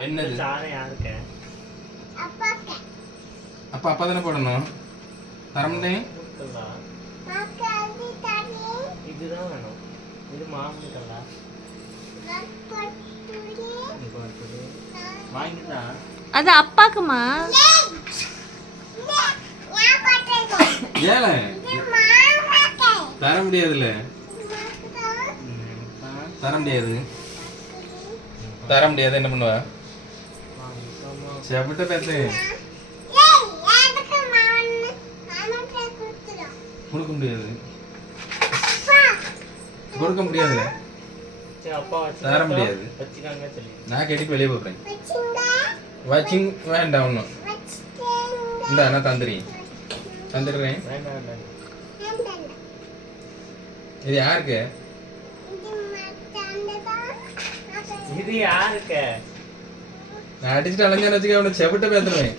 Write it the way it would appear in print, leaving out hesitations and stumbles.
என்னது சாரை யாருக்கு? அப்பாக்கு. அப்ப அப்பா தானே போடணும். தரமுண்டே முட்டலா மாக்காதி தண்ணி. இதுதான் வேணும். இது மாமுக்கலா ரப்பட்டுடி. இங்க வந்து வாங்கிட்டா அது அப்பாக்குமா? யா பட்டேகோ. ஏல இது மாமாக்கே. தர முடியாதுல. தர முடியாது. தர முடியாது என்ன பண்ணுவா? செவிட்ட பேத்து ஏய் யாருக்கு மாமாக்கே குடுத்துறா. கொடுக்க முடியாது. அப்பா. கொடுக்க முடியாதுல. சரி அப்பா வச்சு தர முடியாது. வச்சுக்காங்க சொல்லி நான் கேட்டிட்டு வெளியே போறேன். வச்சிங்க. வாட்சிங் வேண்டாம் ஒன்றும். வச்சிட்டேங்க. இந்த நான் தந்துடுறேன். தந்துடுறேன். வேண்டாம் வேண்டாம். வேண்டாம். இது யாருக்கு? இது மச்சான்டா. இது யாருக்கு? நான் அடிச்சுட்டு அலைஞ்சான்னு வச்சுக்க அவனை செவிட்ட பேத்துருவேன்.